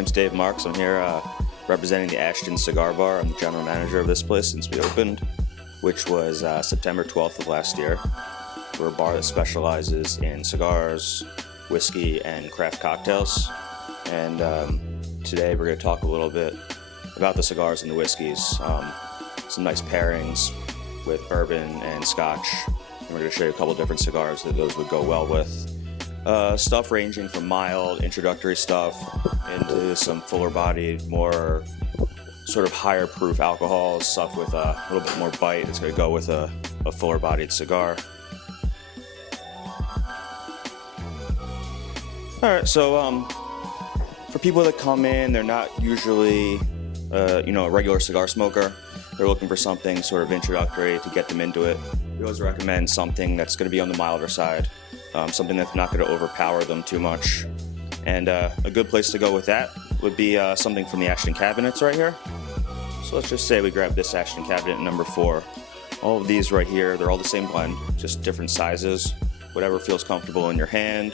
name's Dave Marks. I'm here representing the Ashton Cigar Bar. I'm the general manager of this place since we opened, which was September 12th of last year. We're a bar that specializes in cigars, whiskey, and craft cocktails. And today we're going to talk a little bit about the cigars and the whiskeys. Some nice pairings with bourbon and scotch. And we're going to show you a couple different cigars that those would go well with. Stuff ranging from mild, introductory stuff into some fuller-bodied, more sort of higher proof alcohols, stuff with a little bit more bite. It's going to go with a fuller-bodied cigar. Alright, so for people that come in, they're not usually a regular cigar smoker. They're looking for something sort of introductory to get them into it. We always recommend something that's going to be on the milder side, something that's not going to overpower them too much. And a good place to go with that would be something from the Ashton cabinets right here. So let's just say we grab this Ashton cabinet number 4. All of these right here, they're all the same blend, just different sizes, whatever feels comfortable in your hand,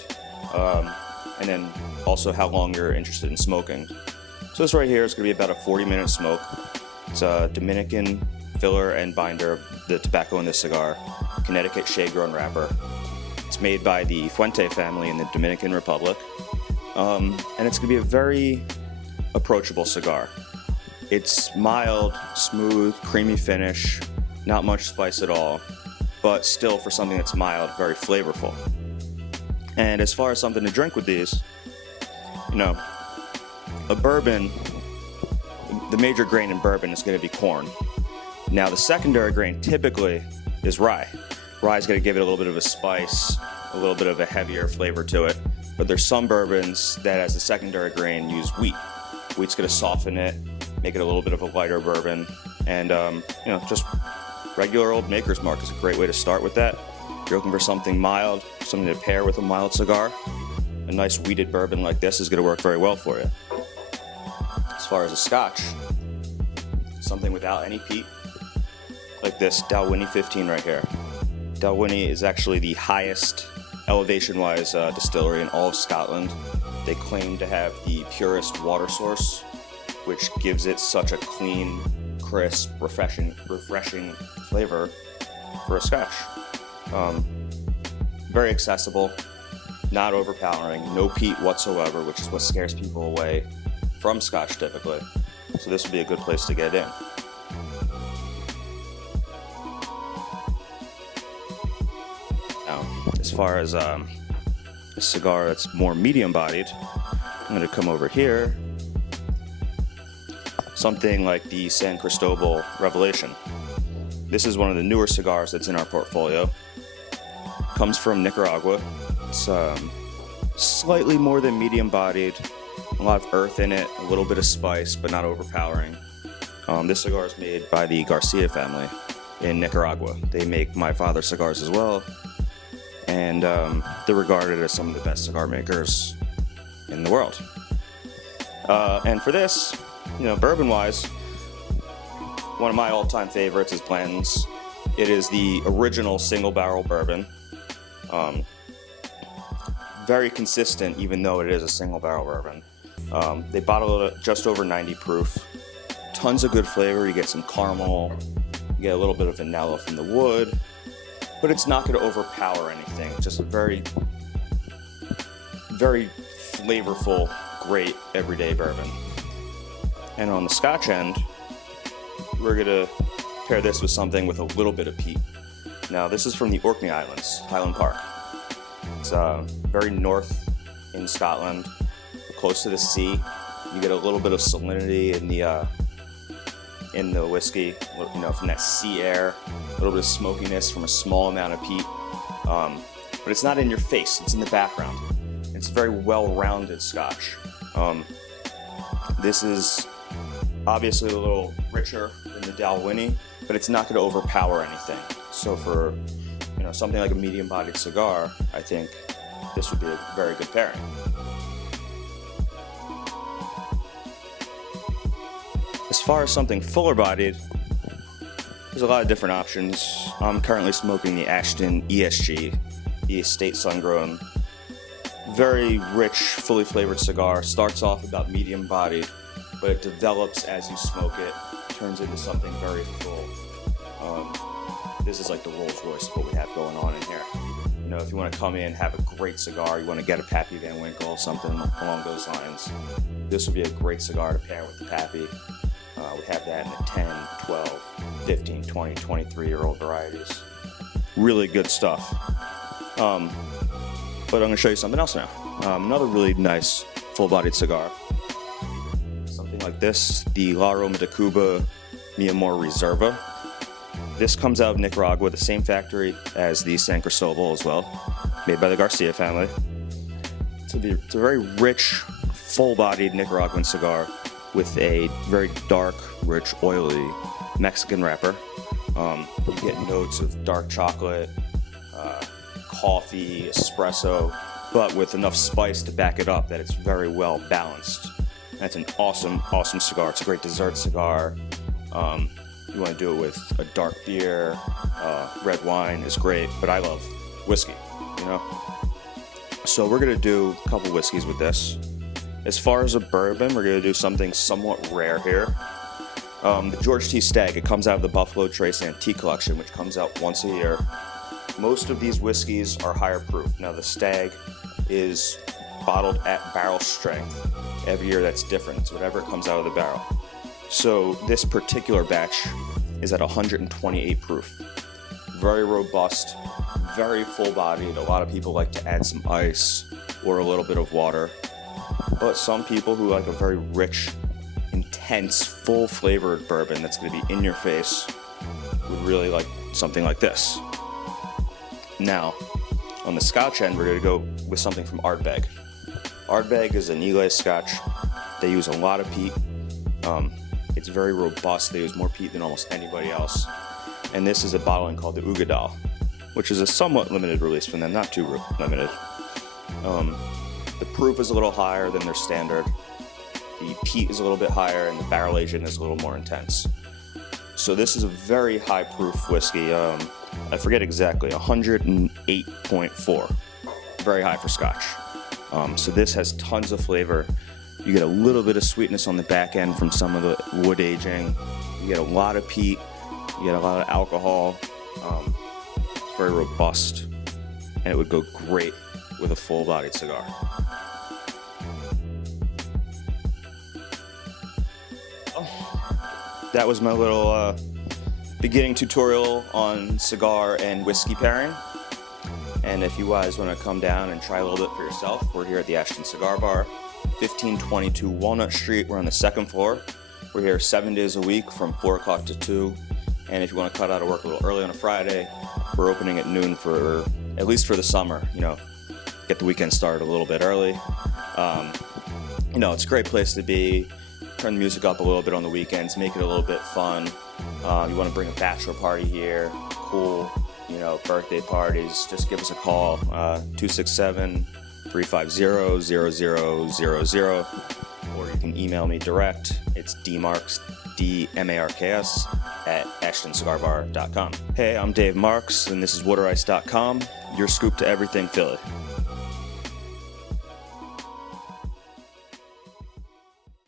and then also how long you're interested in smoking. So this right here is going to be about a 40-minute smoke. It's a Dominican filler and binder of the tobacco in this cigar, Connecticut shade-grown wrapper. It's made by the Fuente family in the Dominican Republic, and it's going to be a very approachable cigar. It's mild, smooth, creamy finish, not much spice at all, but still for something that's mild, very flavorful. And as far as something to drink with these, a bourbon, the major grain in bourbon is going to be corn. Now the secondary grain typically is rye. Rye is going to give it a little bit of a spice, a little bit of a heavier flavor to it. But there's some bourbons that as a secondary grain use wheat. Wheat's going to soften it, make it a little bit of a lighter bourbon. And just regular old Maker's Mark is a great way to start with that. If you're looking for something mild, something to pair with a mild cigar, a nice wheated bourbon like this is going to work very well for you. As far as a scotch, something without any peat, like this Dalwhinnie 15 right here. Dalwhinnie is actually the highest elevation-wise distillery in all of Scotland. They claim to have the purest water source, which gives it such a clean, crisp, refreshing flavor for a scotch. Very accessible, not overpowering, no peat whatsoever, which is what scares people away from scotch typically. So this would be a good place to get in. Now, as far as a cigar that's more medium-bodied, I'm going to come over here. Something like the San Cristobal Revelation. This is one of the newer cigars that's in our portfolio. Comes from Nicaragua. It's slightly more than medium-bodied. A lot of earth in it, a little bit of spice, but not overpowering. This cigar is made by the Garcia family in Nicaragua. They make my father's cigars as well, and they're regarded as some of the best cigar makers in the world. And for this, bourbon-wise, one of my all-time favorites is Blanton's. It is the original single-barrel bourbon. Very consistent, even though it is a single-barrel bourbon. They bottle it at just over 90 proof. Tons of good flavor. You get some caramel, you get a little bit of vanilla from the wood, but it's not going to overpower anything. It's just a very, very flavorful, great everyday bourbon. And on the scotch end, we're going to pair this with something with a little bit of peat. Now this is from the Orkney Islands, Highland Park. It's very north in Scotland, close to the sea. You get a little bit of salinity in the whiskey, from that sea air, a little bit of smokiness from a small amount of peat. But it's not in your face, it's in the background. It's a very well-rounded scotch. This is obviously a little richer than the Dalwhinnie, but it's not going to overpower anything. So for something like a medium-bodied cigar, I think this would be a very good pairing. As far as something fuller-bodied, there's a lot of different options. I'm currently smoking the Ashton ESG, the Estate Sun-Grown Very rich, fully flavored cigar. Starts off about medium bodied, but it develops as you smoke it. Turns into something very full. This is like the Rolls Royce of what we have going on in here. You know, if you want to come in, have a great cigar, you want to get a Pappy Van Winkle, something along those lines, this would be a great cigar to pair with the Pappy. We have that in the 10, 12, 15, 20, 23-year-old varieties. Really good stuff. But I'm going to show you something else now. Another really nice full-bodied cigar. Something like this, the La Roma de Cuba Mi Amor Reserva. This comes out of Nicaragua, the same factory as the San Cristobal as well, made by the Garcia family. It's a very rich, full-bodied Nicaraguan cigar with a very dark, rich, oily Mexican wrapper. You get notes of dark chocolate, coffee, espresso, but with enough spice to back it up that it's very well balanced. That's an awesome, awesome cigar. It's a great dessert cigar. You want to do it with a dark beer, red wine is great, but I love whiskey, you know? So we're going to do a couple whiskeys with this. As far as a bourbon, we're going to do something somewhat rare here. The George T. Stagg, it comes out of the Buffalo Trace Antique Collection, which comes out once a year. Most of these whiskeys are higher proof. Now the Stagg is bottled at barrel strength. Every year that's different. It's whatever comes out of the barrel. So this particular batch is at 128 proof. Very robust, very full-bodied. A lot of people like to add some ice or a little bit of water. But some people who like a very rich, intense, full-flavored bourbon that's going to be in your face would really like something like this. Now, on the Scotch end, we're going to go with something from Ardbeg. Ardbeg is an Islay Scotch. They use a lot of peat. It's very robust. They use more peat than almost anybody else. And this is a bottling called the Ugadal, which is a somewhat limited release from them, not too limited. The proof is a little higher than their standard. The peat is a little bit higher, and the barrel aging is a little more intense. So this is a very high proof whiskey. I forget exactly, 108.4. Very high for Scotch. So this has tons of flavor. You get a little bit of sweetness on the back end from some of the wood aging. You get a lot of peat. You get a lot of alcohol. It's very robust, and it would go great with a full-bodied cigar. That was my little beginning tutorial on cigar and whiskey pairing. And if you guys want to come down and try a little bit for yourself, we're here at the Ashton Cigar Bar, 1522 Walnut Street. We're on the second floor. We're here 7 days a week from 4 o'clock to 2. And if you want to cut out of work a little early on a Friday, we're opening at noon for, at least for the summer, you know, get the weekend started a little bit early. You know, it's a great place to be. Turn the music up a little bit on the weekends, make it a little bit fun. You want to bring a bachelor party here, cool, you know, birthday parties, just give us a call, 267-350-0000, or you can email me direct. It's dmarks, D-M-A-R-K-S, at ashtonscigarbar.com. Hey, I'm Dave Marks, and this is waterice.com, your scoop to everything Philly.